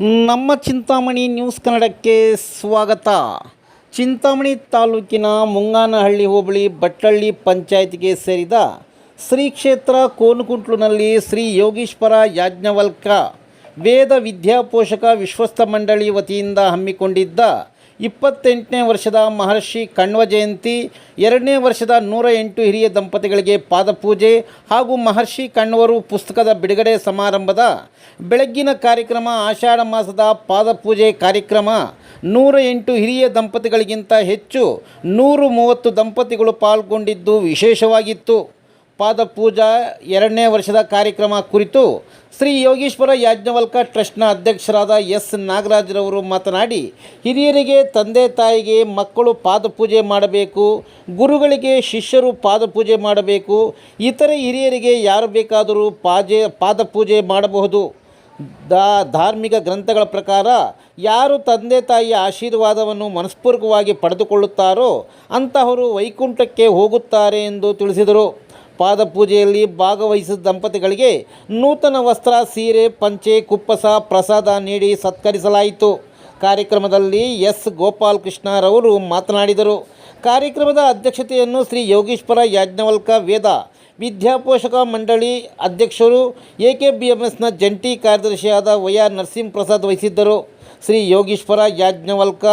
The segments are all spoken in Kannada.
ನಮ್ಮ ಚಿಂತಾಮಣಿ ನ್ಯೂಸ್ ಕನ್ನಡಕ್ಕೆ ಸ್ವಾಗತ. ಚಿಂತಾಮಣಿ ತಾಲೂಕಿನ ಮುಂಗಾನಹಳ್ಳಿ ಹೋಬಳಿ ಬಟ್ಟಳ್ಳಿ ಪಂಚಾಯತ್ಗೆ ಸೇರಿದ ಶ್ರೀ ಕ್ಷೇತ್ರ ಕೋನುಕುಂಟ್ಲುನಲ್ಲಿ ಶ್ರೀ ಯೋಗೀಶ್ವರ ಯಾಜ್ಞವಲ್ಕ ವೇದ ವಿದ್ಯಾಪೋಷಕ ವಿಶ್ವಸ್ಥ ಮಂಡಳಿ ವತಿಯಿಂದ ಹಮ್ಮಿಕೊಂಡಿದ್ದ ಇಪ್ಪತ್ತೆಂಟನೇ ವರ್ಷದ ಮಹರ್ಷಿ ಕಣ್ವ ಜಯಂತಿ, ಎರಡನೇ ವರ್ಷದ ನೂರ ಎಂಟು ಹಿರಿಯ ದಂಪತಿಗಳಿಗೆ ಪಾದಪೂಜೆ ಹಾಗೂ ಮಹರ್ಷಿ ಕಣ್ವರು ಪುಸ್ತಕದ ಬಿಡುಗಡೆ ಸಮಾರಂಭದ ಬೆಳಗ್ಗಿನ ಕಾರ್ಯಕ್ರಮ, ಆಷಾಢ ಮಾಸದ ಪಾದಪೂಜೆ ಕಾರ್ಯಕ್ರಮ. ನೂರ ಎಂಟು ಹಿರಿಯ ದಂಪತಿಗಳಿಗಿಂತ ಹೆಚ್ಚು ನೂರು ಮೂವತ್ತು ದಂಪತಿಗಳು ಪಾಲ್ಗೊಂಡಿದ್ದು ವಿಶೇಷವಾಗಿತ್ತು. ಪಾದಪೂಜಾ ಎರಡನೇ ವರ್ಷದ ಕಾರ್ಯಕ್ರಮ ಕುರಿತು ಶ್ರೀ ಯೋಗೀಶ್ವರ ಯಾಜ್ಞವಲ್ಕ ಟ್ರಸ್ಟ್ನ ಅಧ್ಯಕ್ಷರಾದ ಎಸ್ ನಾಗರಾಜ್ರವರು ಮಾತನಾಡಿ, ಹಿರಿಯರಿಗೆ ತಂದೆ ತಾಯಿಗೆ ಮಕ್ಕಳು ಪಾದಪೂಜೆ ಮಾಡಬೇಕು, ಗುರುಗಳಿಗೆ ಶಿಷ್ಯರು ಪಾದಪೂಜೆ ಮಾಡಬೇಕು, ಇತರೆ ಹಿರಿಯರಿಗೆ ಯಾರು ಬೇಕಾದರೂ ಪಾಜೆ, ಪಾದಪೂಜೆ ಮಾಡಬಹುದು. ದಾ, ಧಾರ್ಮಿಕ ಗ್ರಂಥಗಳ ಪ್ರಕಾರ ಯಾರು ತಂದೆ ತಾಯಿಯ ಆಶೀರ್ವಾದವನ್ನು ಮನಸ್ಪೂರ್ವಕವಾಗಿ ಪಡೆದುಕೊಳ್ಳುತ್ತಾರೋ ಅಂತಹವರು ವೈಕುಂಠಕ್ಕೆ ಹೋಗುತ್ತಾರೆ ಎಂದು ತಿಳಿಸಿದರು. ಪಾದಪೂಜೆಯಲ್ಲಿ ಭಾಗವಹಿಸಿದ ದಂಪತಿಗಳಿಗೆ ನೂತನ ವಸ್ತ್ರ, ಸೀರೆ, ಪಂಚೆ, ಕುಪ್ಪಸ, ಪ್ರಸಾದ ನೀಡಿ ಸತ್ಕರಿಸಲಾಯಿತು. ಕಾರ್ಯಕ್ರಮದಲ್ಲಿ ಎಸ್. ಗೋಪಾಲ್ ಕೃಷ್ಣರವರು ಮಾತನಾಡಿದರು. ಕಾರ್ಯಕ್ರಮದ ಅಧ್ಯಕ್ಷತೆಯನ್ನು ಶ್ರೀ ಯೋಗೀಶ್ವರ ಯಾಜ್ಞವಲ್ಕ ವೇದ ವಿದ್ಯಾಪೋಷಕ ಮಂಡಳಿ ಅಧ್ಯಕ್ಷರು ಎ ಕೆ ಬಿ ಎಂ ಎಸ್ನ ಜಂಟಿ ಕಾರ್ಯದರ್ಶಿಯಾದ ವೈ ಆರ್ ನರಸಿಂಹಪ್ರಸಾದ್ ವಹಿಸಿದ್ದರು. ಶ್ರೀ ಯೋಗೀಶ್ವರ ಯಾಜ್ಞವಲ್ಕ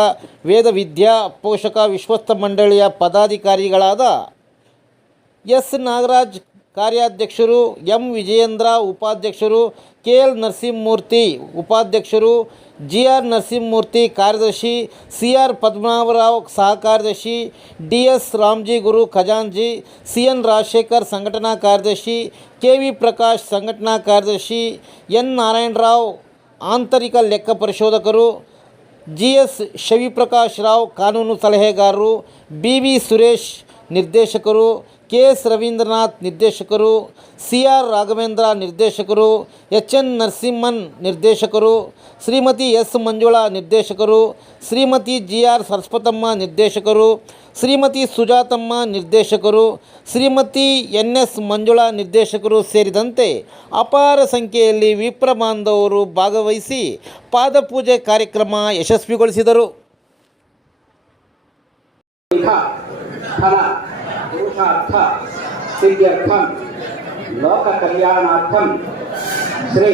ವೇದ ವಿದ್ಯಾಪೋಷಕ ವಿಶ್ವಸ್ಥ ಮಂಡಳಿಯ ಪದಾಧಿಕಾರಿಗಳಾದ ಎಸ್ ನಾಗರಾಜ್ ಕಾರ್ಯಾಧ್ಯಕ್ಷರು, ಎಂ ವಿಜಯೇಂದ್ರ ಉಪಾಧ್ಯಕ್ಷರು, ಕೆ ಎಲ್ ನರಸಿಂಹಮೂರ್ತಿ ಉಪಾಧ್ಯಕ್ಷರು, ಜಿ ಆರ್ ನರಸಿಂಹಮೂರ್ತಿ ಕಾರ್ಯದರ್ಶಿ, ಸಿ ಆರ್ ಪದ್ಮನಾಭರಾವ್ ಸಹ ಕಾರ್ಯದರ್ಶಿ ಡಿ ಎಸ್ ರಾಮ್ಜಿ ಗುರು ಖಜಾಂಜಿ, ಸಿ ಎನ್ ರಾಜಶೇಖರ್ ಸಂಘಟನಾ ಕಾರ್ಯದರ್ಶಿ, ಕೆ ವಿ ಪ್ರಕಾಶ್ ಸಂಘಟನಾ ಕಾರ್ಯದರ್ಶಿ, ಎನ್ ನಾರಾಯಣರಾವ್ ಆಂತರಿಕ ಲೆಕ್ಕ ಪರಿಶೋಧಕರು, ಜಿ ಎಸ್ ಶವಿಪ್ರಕಾಶ್ ರಾವ್ ಕಾನೂನು ಸಲಹೆಗಾರರು, ಬಿ ವಿ ಸುರೇಶ್ ನಿರ್ದೇಶಕರು ಕೆ ಎಸ್ ರವೀಂದ್ರನಾಥ್ ನಿರ್ದೇಶಕರು ಸಿ ಆರ್ ರಾಘವೇಂದ್ರ ನಿರ್ದೇಶಕರು ಎಚ್ ಎನ್ ನರಸಿಂಹನ್ ನಿರ್ದೇಶಕರು, ಶ್ರೀಮತಿ ಎಸ್ ಮಂಜುಳಾ ನಿರ್ದೇಶಕರು, ಶ್ರೀಮತಿ ಜಿ ಆರ್ ಸರಸ್ವತಮ್ಮ ನಿರ್ದೇಶಕರು, ಶ್ರೀಮತಿ ಸುಜಾತಮ್ಮ ನಿರ್ದೇಶಕರು, ಶ್ರೀಮತಿ ಎನ್ ಎಸ್ ಮಂಜುಳಾ ನಿರ್ದೇಶಕರು ಸೇರಿದಂತೆ ಅಪಾರ ಸಂಖ್ಯೆಯಲ್ಲಿ ವಿಪ್ರ ಭಾಗವಹಿಸಿ ಪಾದಪೂಜೆ ಕಾರ್ಯಕ್ರಮ ಯಶಸ್ವಿಗೊಳಿಸಿದರು. ಇಹ ಫಲ ಪುರುಷಾರ್ಥ ಸಿದ್ಧ್ಯರ್ಥಂ ಲೋಕ ಕಲ್ಯಾಣಾರ್ಥಂ ಶ್ರೀ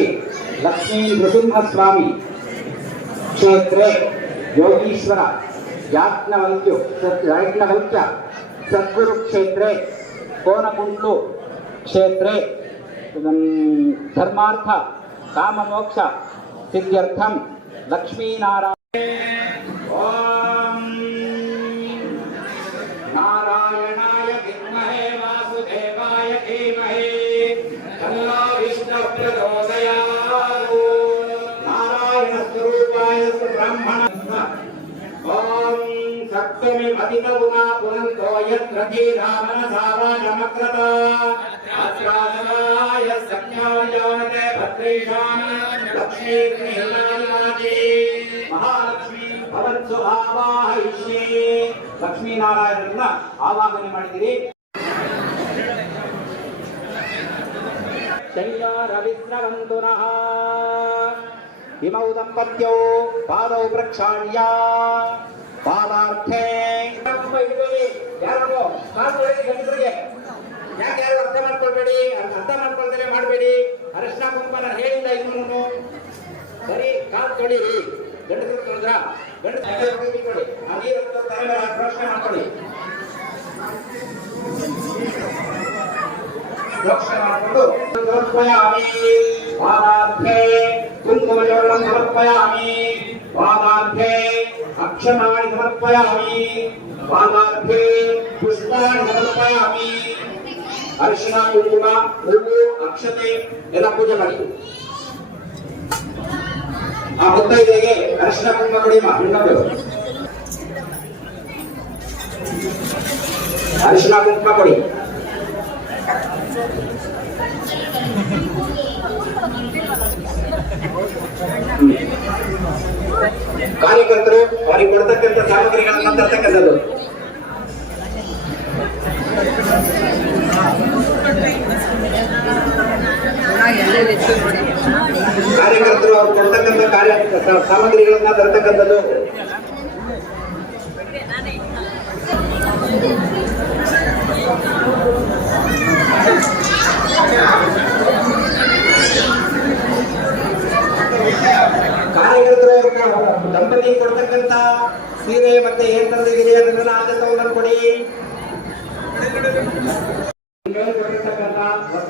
ಲಕ್ಷ್ಮೀ ನೃಸಿಂಹಸ್ವಾಮಿ ಕ್ಷೇತ್ರೆ ಯೋಗೀಶ್ವರ ಯಾಜ್ಞವಲ್ಕ್ಯು ಯಾಜ್ಞವಲ್ಕ್ಯ ಸದ್ಗುರು ಕ್ಷೇತ್ರೆ ಕೋನಕುಂಟು ಕ್ಷೇತ್ರೆ ಇದಂ ಧರ್ಮಾರ್ಥ ಕಾಮಮೋಕ್ಷ ಸಿದ್ಧ್ಯರ್ಥಂ ಲಕ್ಷ್ಮೀನಾರಾಯಣ ಓಂ సప్తమిమతికగుణా పునంతో యత్రధీరామనసావానమక్రత అస్రాసనాయ సజ్ఞాయానతే భద్రేషాన లక్ష్మీర్నిహిలానాదే మహాలక్ష్మీ భవత్సు ఆవాహయిష్యే. ಲಕ್ಷ್ಮೀನಾರಾಯಣರನ್ನ ಆವಾಹನೆ ಮಾಡಿದಿರಿ ಶೈಲಾರವಿಸ್ರವಂತುನಃ ಇಮೌ ದಂಪತ್ಯೌ ಪಾದೌ ಪ್ರಕ್ಷಾಳ್ಯ ಪಾದಾರ್ಥೆ ಯಾರು ಗಂಡಸರಿಗೆ ಯಾಕೆ ಯಾರು ಅರ್ಥ ಮಾಡ್ಕೊಳ್ಬೇಡಿ? ಅರ್ಥ ಮಾಡ್ಕೊಳ್ತಾರೆ ಮಾಡಬೇಡಿ ಅರಶಿನ ಕುಂಕುಮ ಹೇಳಿಲ್ಲ ಇನ್ನೂ ಬರೀ ಕಾಲ್ ತೊಳಿರಿ ಗಂಡಸರು ತೊಳೆದ್ರ ತಲೆ ಮೇಲೆ ಮಾಡ್ಕೊಳ್ಳಿ. ಪ್ರೋಕ್ಷಣೆ ಮಾಡಿಕೊಂಡು ಸಮರ್ಪಯಾಮಿ ಪಾದಾರ್ಥೆ ಕುಂಕುಮಜವಳಂ ಸಮರ್ಪಯಾಮಿ ಪಾದಾರ್ಥೆ ಅಕ್ಷನಾಣಿ ಸಮರ್ಪಯಾಮಿ ಪಾದಾರ್ಥೆ ಪುಷ್ಪಾಣಿ ಸಮರ್ಪಯಾಮಿ ಅರಿಶಿನ ಕುಂಕುಮ ಹೂವು ಅಕ್ಷತೆ ಎಲ್ಲ ಪೂಜೆ ಮಾಡಿ ಆ ಮುತ್ತೈದೆಗೆ ಅರಿಶಿನ ಕುಂಕುಮ ಕೊಡಿ ಮಾ ಇನ್ನೊಂದು ಅರಿಶಿನ ಕುಂಕುಮ ಕೊಡಿ ಹ್ಮ್. ಕಾರ್ಯಕರ್ತರು ಅವರಿಗೆ ಕೊಡ್ತಕ್ಕಂಥ ಸಾಮಗ್ರಿಗಳನ್ನ ತರ್ತಕ್ಕಂಥದ್ದು ಕಾರ್ಯಕರ್ತರು ಅವ್ರು ಕೊಡ್ತಕ್ಕಂಥ ಕಾರ್ಯ ಸಾಮಗ್ರಿಗಳನ್ನ ತರ್ತಕ್ಕಂಥದ್ದು.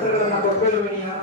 Laxminarayan aku perlu ini aku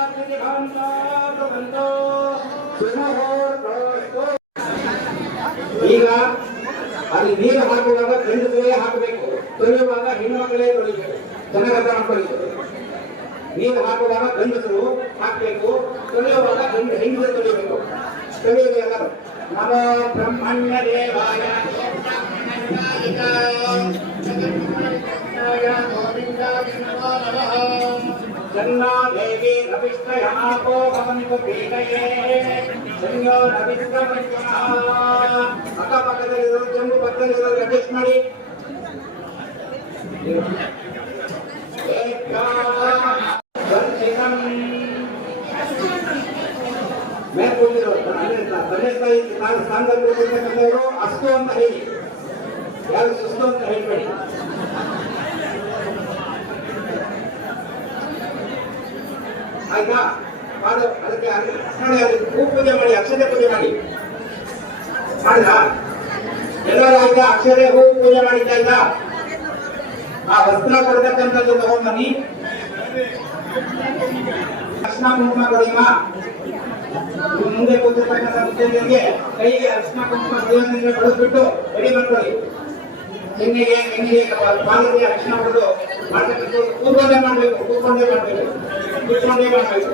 ನಮಃ ಈಗ ಅಲ್ಲಿ ನೀರು ಹಾಕುವಾಗ ಗಂಡಸರೇ ಹಾಕಬೇಕು. ತೊಳೆಯುವಾಗ ಹೆಣ್ಮಕ್ಕಳೇ ತೊಳಿಬೇಕು ಜನಗತ ಮಾಡ್ಕೊಳ್ಳಿ ನೀರು ಹಾಕುವಾಗ ಗಂಡಸರು ಹಾಕಬೇಕು. ತೊಳೆಯುವಾಗ ಗಂಡ ಹೆಂಗಸರು ತೊಳಿಬೇಕು ತೊಳೆಯುವುದು ಎಲ್ಲರೂ. ನಮ ಬ್ರಹ್ಮಣ್ಯ ದೇವಾಯ. ಜನ್ಮಾದೇವಿ ರವಿಷ್ಠಯಾಪೋ ಭವಂತು ಪೀಠಯೇ ಸಂಯೋ ರವಿಷ್ಠ ಅಕ್ಕಪಕ್ಕದಲ್ಲಿರೋ ಜಂಬು ಪಕ್ಕದಲ್ಲಿರೋ ರಮೇಶ್ ಮಾಡಿ ವಂಚಿತಂ ಮೇಲೆ ಕೂತಿರೋ ಅಂದ್ರೆ ತಂದೆ ತಾಯಿ ತಾನು ಸ್ಥಾನದಲ್ಲಿ ಕೂತಿರ್ತಕ್ಕಂಥವ್ರು ಅಸ್ತು ಅಂತ ಹೇಳಿ ಯಾರು ಸುಸ್ತು ಅಂತ ಹೇಳ್ಬೇಡಿ ಪೂಜೆ ಮಾಡಿ, ಅಕ್ಷತೆ ಪೂಜೆ ಮಾಡಿ. ಮಾಡಿದ ಎಲ್ಲರೂ ಆಯ್ತಾ? ಅಕ್ಷತೆ ಹೂ ಪೂಜೆ ಮಾಡಿದ್ದ ಇಲ್ಲ ಆ ವಸ್ತ್ರ ಕೊಡ್ತಕ್ಕಂಥದ್ದು ತಗೊಂಡ್ಬನ್ನಿ ಅರ್ಶನ ಕುಂಕುಮ ಕೊಡಿಮ್ಮ ಮುಂದೆ ಕೂತಿರ್ತಕ್ಕಂಥ ಮುಖ್ಯರಿಗೆ ಕೈಗೆ ಅರ್ಶನ ಕುಂಕುಮ ದೇವನಿಂದ ಬಳಸ್ಬಿಟ್ಟು ರೆಡಿ ಮಾಡ್ಕೊಳ್ಳಿ. ಹೆಣ್ಣಿಗೆ ಹೆಣ್ಣಿಗೆ ಪಾಲಿಗೆ ಅರ್ಶನ ಕೊಡೋದು ಮಾಡ್ತಕ್ಕಂಥ ಕೂತ್ಕೊಂಡೇ ಮಾಡ್ಬೇಕು ಕೂತ್ಕೊಂಡೇ ಮಾಡ್ಬೇಕು ಕೂತ್ಕೊಂಡೇ ಮಾಡ್ಬೇಕು.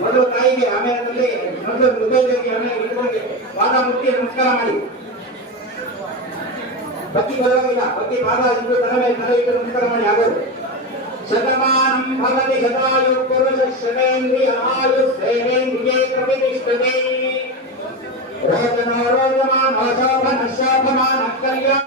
ಮೊದಲು ತಾಯಿಗೆ ಆಮೇಲೆ ತಂದೆ ಮೊದಲು ಹೃದಯದಲ್ಲಿ ಆಮೇಲೆ ಇಟ್ಕೊಂಡು ಪಾದ ಮುಟ್ಟಿ ನಮಸ್ಕಾರ ಮಾಡಿ ಭಕ್ತಿ ಬರೋದಿಲ್ಲ ಭಕ್ತಿ ಪಾದ ಇಟ್ಟು ತಲೆ ಮೇಲೆ ತಲೆ ಇಟ್ಟು ನಮಸ್ಕಾರ ಮಾಡಿ ಆಗೋದು ಶತಮಾನಂ ಭವತಿ ಶತಾಯು ಪುರುಷ ಶ್ರಮೇಂದ್ರಿಯ ಆಯು ಸೇನೇಂದ್ರಿಯೇ ಪ್ರತಿಷ್ಠತೆ ರೋಚನೋ ರೋಚಮಾನ ಶೋಭನ ಶೋಭಮಾನ ಕಲ್ಯಾಣ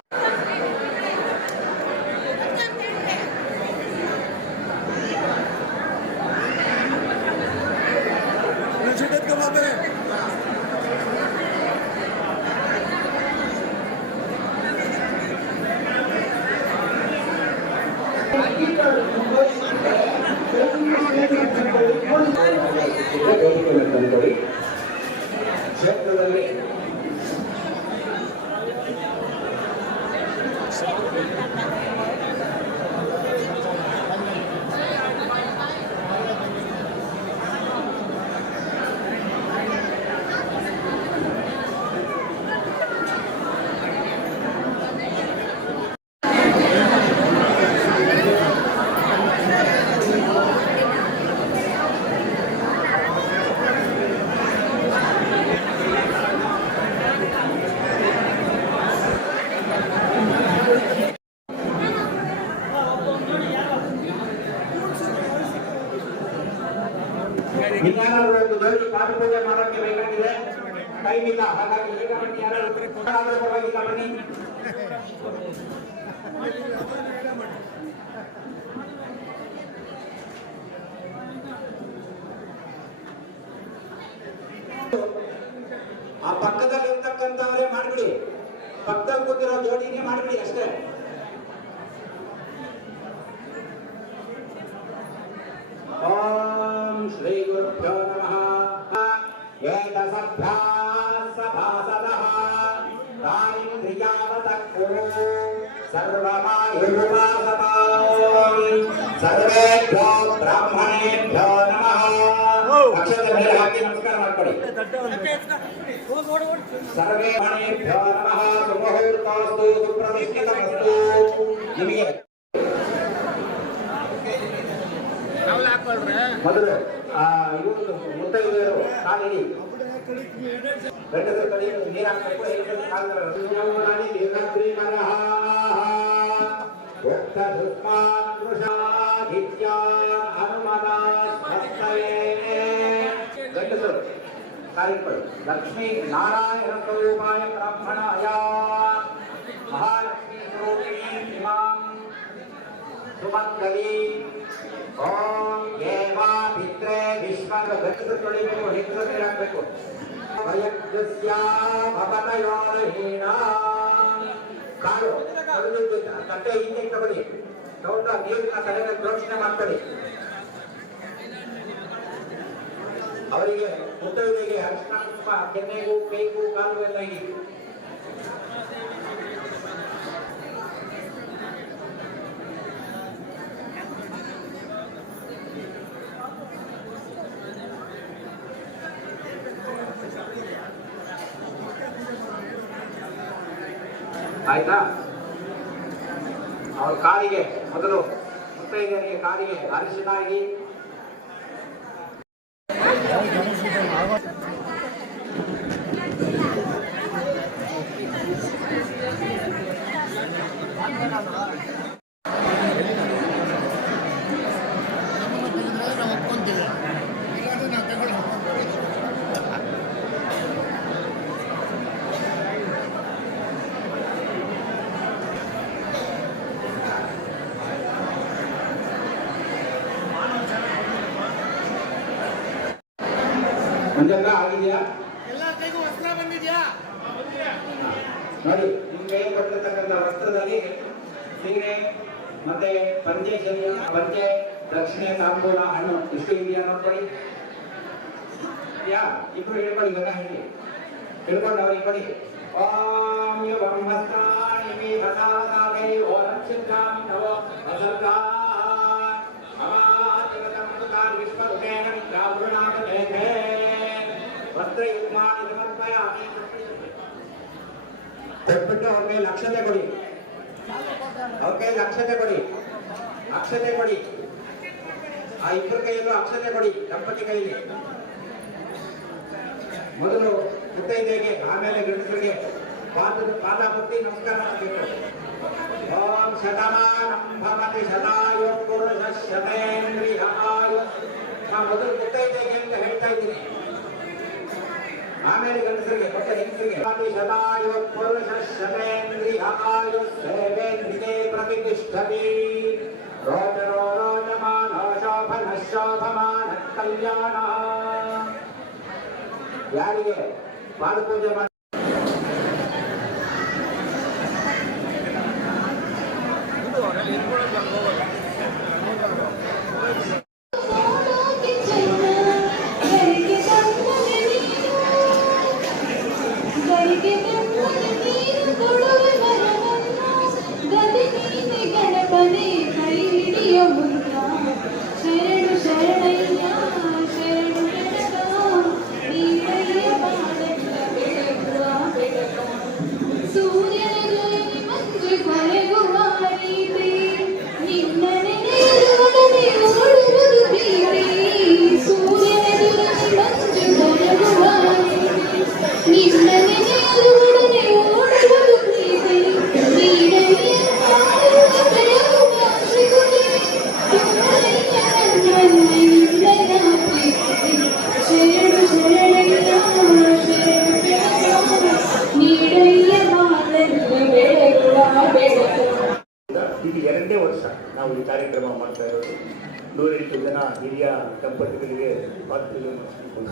ಕ್ಷೇತ್ರದಲ್ಲಿ ಪಕ್ಕದಲ್ಲಿ ಇರ್ತಕ್ಕಂಥವರೇ ಮಾಡ್ಬಿಡಿ ಪಕ್ಕದಲ್ಲಿ ಕೂತಿರೋ ಜೋಡಿನೇ ಮಾಡ್ಬಿಡಿ ಅಷ್ಟೇ ಓಂ ಶ್ರೀ ಗುರುಭ್ಯೋ ನಮಃ ಏತಸಭ್ಯಾ ಸಭಾಸದಃ ತಾನಿಂದ್ರಿಯಾವತ ಕುರು ಸರ್ವಮಾಯುರ್ವಾಸತಾಂ ಸರ್ವೇಭ್ಯೋ ಮಾಡ್ಕೊಳ್ಳಿ ಸರ್ವೇ ಮಣೇಭ್ಯೋ ನಮಃ ಸುಮುಹೂರ್ತೋಸ್ತು ಸುಪ್ರತಿಷ್ಠಿತಮಸ್ತು ನಿಮಗೆ ಮೊದಲು ಆ ಇವರು ಮುತ್ತೈದೆಯರು ಕಾಲಿಡಿ ಗಂಡಸರು ಕಡೆ ನೀರು ಹಾಕಬೇಕು ಹೆಂಗಸರು ಕಾಲು ಯೌವನಾನಿ ದೀರ್ಘದ್ರಿ ಮನಃ ಉಕ್ತ ಸುಸ್ಮಾನ್ ವೃಷಾಧಿತ್ಯಾನ್ ಕಾಲಿಟ್ಕೊಳ್ಳಿ ಲಕ್ಷ್ಮೀ ನಾರಾಯಣ ಸ್ವರೂಪಾಯ ಬ್ರಾಹ್ಮಣಾಯ ಮಹಾಲಕ್ಷ್ಮೀ ಸ್ವರೂಪಿಣಿ ಇಮಾಂ ಸುಮಂಗಲಿ ಓಂ ದೇವಾ ಪಿತ್ರೆ ವಿಶ್ವಂಗ ಗಂಡಸರು ತೊಳಿಬೇಕು ಹೆಂಗಸರು ನೀರಾಕ್ಬೇಕು ವಯಜ್ಞಸ್ಯ ಭವನಯೋರಹೀಣ ಕಾಳು ತೊಳೆದಿದ್ದು ತಟ್ಟೆ ಹಿಂದೆ ತಗೊಳ್ಳಿ ತಗೊಂಡು ಆ ನೀರಿನ ತಲೆಗೆ ಪ್ರೋಕ್ಷಣೆ ಮಾಡ್ಕೊಳ್ಳಿ ಅವರಿಗೆ ಮುತ್ತೈದೆಗೆ ಅರಿಶಿನ ಕುಂಕುಮ ಕೆನ್ನೆಗೂ ಕೈಗೂ ಕಾಲು ಎಲ್ಲ ಇಡಿ. ಆಯ್ತಾ? ಅವ್ರ ಕಾರಿಗೆ ಮೊದಲು ಮುತ್ತೈದೆಯರಿಗೆ ಕಾರಿಗೆ ಅರಿಶಿನ ಮುಂದೆಲ್ಲ ಆಗಿದೆಯಾ? ವಸ್ತ್ರ ಬಂದಿದ್ಯಾ? ನೋಡಿ ನಿಮ್ಗೆ ಕೊಟ್ಟಿರ್ತಕ್ಕಂಥ ವಸ್ತ್ರದಲ್ಲಿ ಸೀರೆ ಮತ್ತೆ ಪಂಚೆ ಪಂಚೆ ದಕ್ಷಿಣೆ ತಾಂಬೂಲ ಹಣ್ಣು ಇಷ್ಟು ಇದೆಯಾ ನೋಡ್ಕೊಳ್ಳಿ. ಯಾ ಇಬ್ರು ಹೇಳ್ಕೊಳ್ಳಿ ಗಂಗ ಹೇಳಿ. ಹೇಳ್ಕೊಂಡು ಅವ್ರಿಗೆ ಕೊಡಿ. ಓಂ ಯು ಬ್ರಹ್ಮಸ್ಥಾನಿ ಮೇ ಭಸಾದಾಮೇ ಓ ರಕ್ಷಿತಾಮಿ ತವ ಅಸರ್ಗಾ. ಅಮಾತಿಗತಂ ತುಕಾರ್ ವಿಶ್ವರುಪೇಣ ವಸ್ತ್ರಯುಗ್ಮಾನಿ ಸಮರ್ಪಯಾಮಿ ಕೊಟ್ಬಿಟ್ಟು ಅವ್ರಿಗೆ ಲಕ್ಷತೆ ಕೊಡಿ. ಅವ್ರಿಗೆ ಲಕ್ಷತೆ ಕೊಡಿ. ಅಕ್ಷತೆ ಕೊಡಿ. ಆ ಇಬ್ಬರ ಕೈಯಲ್ಲೂ ಅಕ್ಷತೆ ಕೊಡಿ, ದಂಪತಿ ಕೈಯಲ್ಲಿ. ಮೊದಲು ಹುತ್ತೈದೆಗೆ ಆಮೇಲೆ ಗಂಡಸರಿಗೆ ಪಾದದ ಪಾದ ಮುಟ್ಟಿ ನಮಸ್ಕಾರ ಮಾಡಬೇಕು. ಓಂ ಶತಮಾನಂ ಭವತಿ ಶತಾಯೋ ಪುರುಷ ಶತೇಂದ್ರಿಯ ಮೊದಲು ಹುತ್ತೈದೆಗೆ ಅಂತ ಹೇಳ್ತಾ ಇದ್ದೀನಿ. ಆಮೇಲೆ ಗಂಡಸರಿಗೆ ಮತ್ತೆ ಹೆಂಗಸರಿಗೆ ಅತಿ ಶತಾಯು ಪುರುಷ ಶತೇಂದ್ರಿಯ ಆಯು ಸೇವೇಂದ್ರಿಯೇ ಪ್ರತಿಷ್ಠತಿ ರೋಚರೋ ರೋಚಮಾನ ಶೋಭನ ಶೋಭಮಾನ ಕಲ್ಯಾಣ ಯಾರಿಗೆ ಪಾದಪೂಜೆ ಮಾಡಿ ಗಣಪತಿ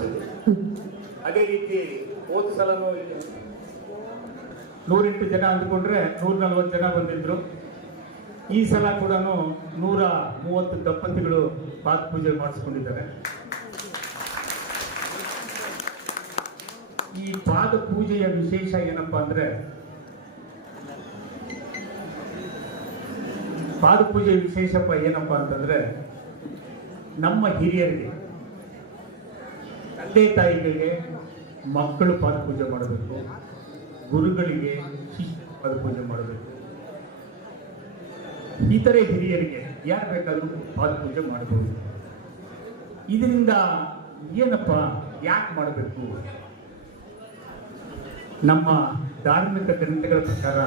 ಅದೇ ರೀತಿ ಹೋದ ಸಲನೂ ನೂರೆಂಟು ಜನ ಅಂದ್ಕೊಂಡ್ರೆ ನೂರ ನಲ್ವತ್ತು ಜನ ಬಂದಿದ್ರು. ಈ ಸಲ ಕೂಡ ನೂರ ಮೂವತ್ತು ದಂಪತಿಗಳು ಪಾತ್ ಪೂಜೆ ಮಾಡಿಸ್ಕೊಂಡಿದ್ದಾರೆ. ಈ ಪಾದ ಪೂಜೆಯ ವಿಶೇಷ ಏನಪ್ಪಾ ಅಂದ್ರೆ, ಪಾದ ಪೂಜೆಯ ವಿಶೇಷಪ್ಪ ಏನಪ್ಪಾ ಅಂತಂದ್ರೆ, ನಮ್ಮ ಹಿರಿಯರಿಗೆ ತಂದೆ ತಾಯಿಗಳಿಗೆ ಮಕ್ಕಳು ಪಾದ ಪೂಜೆ ಮಾಡಬೇಕು. ಗುರುಗಳಿಗೆ ಶಿಷ್ಯ ಪಾದ ಪೂಜೆ ಮಾಡಬೇಕು. ಇತರೆ ಹಿರಿಯರಿಗೆ ಯಾರು ಬೇಕಾದರೂ ಪಾದ ಪೂಜೆ ಮಾಡಬಹುದು. ಇದರಿಂದ ಏನಪ್ಪ, ಯಾಕೆ ಮಾಡಬೇಕು? ನಮ್ಮ ಧಾರ್ಮಿಕ ಗ್ರಂಥಗಳ ಪ್ರಕಾರ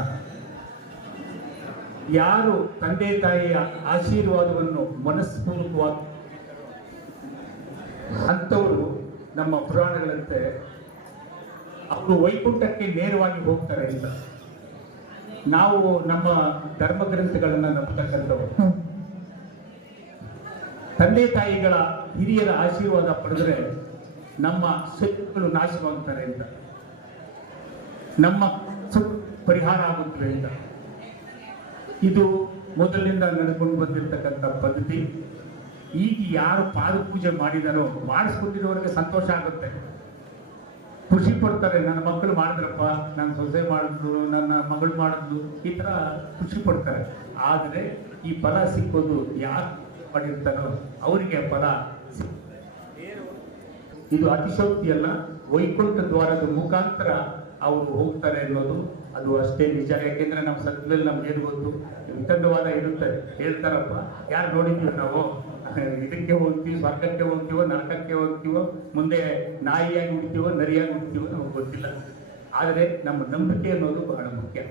ಯಾರು ತಂದೆ ತಾಯಿಯ ಆಶೀರ್ವಾದವನ್ನು ಮನಸ್ಪೂರ್ವಕವಾಗಿ ಅಂಥವರು ನಮ್ಮ ಪುರಾಣಗಳಂತೆ ಅವರು ವೈಕುಂಠಕ್ಕೆ ನೇರವಾಗಿ ಹೋಗ್ತಾರೆ ಅಂತ. ನಾವು ನಮ್ಮ ಧರ್ಮ ಗ್ರಂಥಗಳನ್ನ ನಂಬತಕ್ಕಂಥವರು. ತಂದೆ ತಾಯಿಗಳ ಹಿರಿಯರ ಆಶೀರ್ವಾದ ಪಡೆದ್ರೆ ನಮ್ಮ ಶತ್ರುಗಳು ನಾಶವಾಗ್ತಾರೆ ಅಂತ. ನಮ್ಮ ಪರಿಹಾರ ಆಗುತ್ತವೆ ಅಂತ. ಇದು ಮೊದಲಿನಿಂದ ನಡ್ಕೊಂಡು ಬಂದಿರತಕ್ಕಂಥ ಪದ್ಧತಿ. ಈಗ ಯಾರು ಪಾದ ಪೂಜೆ ಮಾಡಿದಾರೋ ಮಾಡಿಸ್ಕೊಂಡಿರೋರಿಗೆ ಸಂತೋಷ ಆಗುತ್ತೆ. ಖುಷಿ ಪಡ್ತಾರೆ, ನನ್ನ ಮಕ್ಕಳು ಮಾಡಿದ್ರಪ್ಪ, ನನ್ನ ಸೊಸೆ ಮಾಡಿದ್ರು, ನನ್ನ ಮಗಳು ಮಾಡಿದ್ಲು, ಈ ಥರ ಖುಷಿ ಪಡ್ತಾರೆ. ಆದರೆ ಈ ಫಲ ಸಿಕ್ಕೋದು ಯಾರು ಮಾಡಿರ್ತಾರೋ ಅವರಿಗೆ ಫಲ ಇದು ಅತಿಶೋಕ್ತಿ ಅಲ್ಲ, ವೈಕುಂಠ ದ್ವಾರದ ಮುಖಾಂತರ ಅವರು ಹೋಗ್ತಾರೆ ಅನ್ನೋದು ಅದು ಅಷ್ಟೇ ನಿಜ. ಯಾಕೆಂದ್ರೆ ನಮ್ಮ ಸತ್ಯದಲ್ಲಿ ನಮ್ಗೆ ಏನು ಗೊತ್ತು, ವಿತಂಡವಾದ ಇರುತ್ತೆ. ಹೇಳ್ತಾರಪ್ಪ, ಯಾರು ನೋಡಿದ್ದೀವಿ ನಾವು? ಇದಕ್ಕೆ ಹೋಗ್ತೀವಿ, ಸ್ವರ್ಗಕ್ಕೆ ಹೋಗ್ತೀವೋ, ನರಕಕ್ಕೆ ಹೋಗ್ತೀವೋ, ಮುಂದೆ ನಾಯಿಯಾಗಿ ಹುಡ್ತೀವೋ ನರಿಯಾಗಿ ಹುಡ್ತೀವೋ ನಮಗೆ ಗೊತ್ತಿಲ್ಲ. ಆದರೆ ನಮ್ಮ ನಂಬಿಕೆ ಅನ್ನೋದು ಬಹಳ ಮುಖ್ಯ.